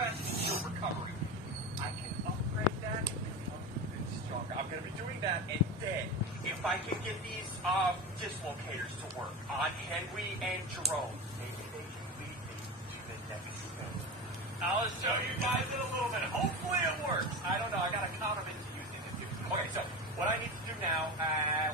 capacity shield recovery. I can upgrade that and become even stronger. I'm going to be doing that, and then if I can get these dislocators to work on Henry and Jerome, maybe they can lead me to the next step. I'll show you guys in a little bit. Hopefully it works. I don't know. I got to counter into using it. Okay, so what I need to do now,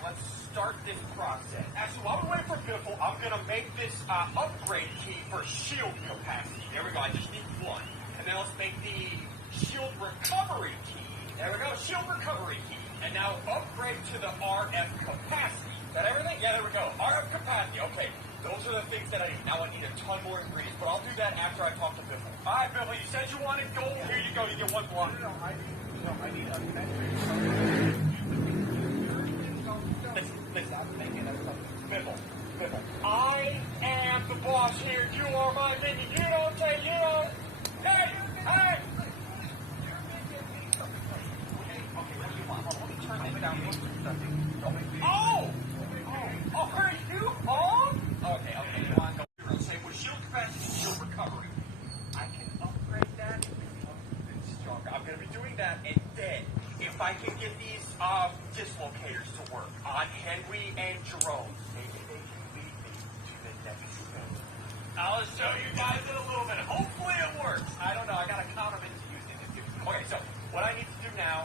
let's start this process. Actually, while we wait for Biffle, I'm going to make this upgrade key for shield capacity. There we go. I just need one. And then let's make the shield recovery key. There we go. Shield recovery key. And now upgrade to the RF capacity. Is that everything? Yeah, there we go. RF capacity. Okay. Those are the things that I need. Now I need a ton more ingredients, but I'll do that after I talk to Biffle. All right, Biffle, you said you wanted gold. Here you go. You get one block. No, I need a metric. Biffle, I am the boss here. You are my minion. You don't say you don't. Hey! Okay, what do you want? Let me turn this down. Oh, are you on? Okay, you want to go. Say with shield capacity, shield recovery. I can upgrade that and become even stronger. I'm going to be doing that, and then if I can get these dislocators to work on Henry and Jerome, maybe they can lead me to the next step. I'll show you guys in a little bit. Hopefully it works. I don't know. I got to counter into using it. Okay, so what I need to do now,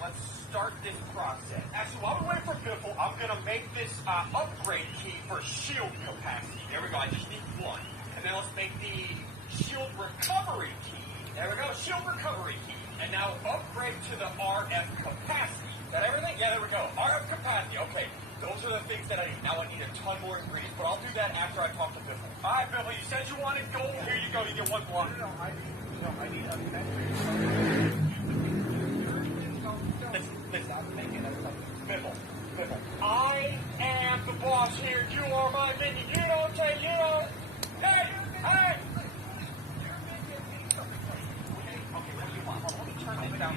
let's start this process. Actually, while we wait for Biffle, I'm going to make this upgrade key for shield capacity. There we go. I just need one. And then let's make the shield recovery key. There we go. Shield recovery key. And now upgrade to the RF capacity. Is that everything? Yeah, there we go. RF capacity. Okay. Those are the things that I need. Now I need a ton more ingredients, but I'll do that after I talk to Biffle. All right, Biffle, you said you wanted gold. Here you go. You get one block. No, I need a metric. Biffle, I am the boss here. You are my minion. You don't say you don't. Hey! Okay, what do you want? Let me turn this down.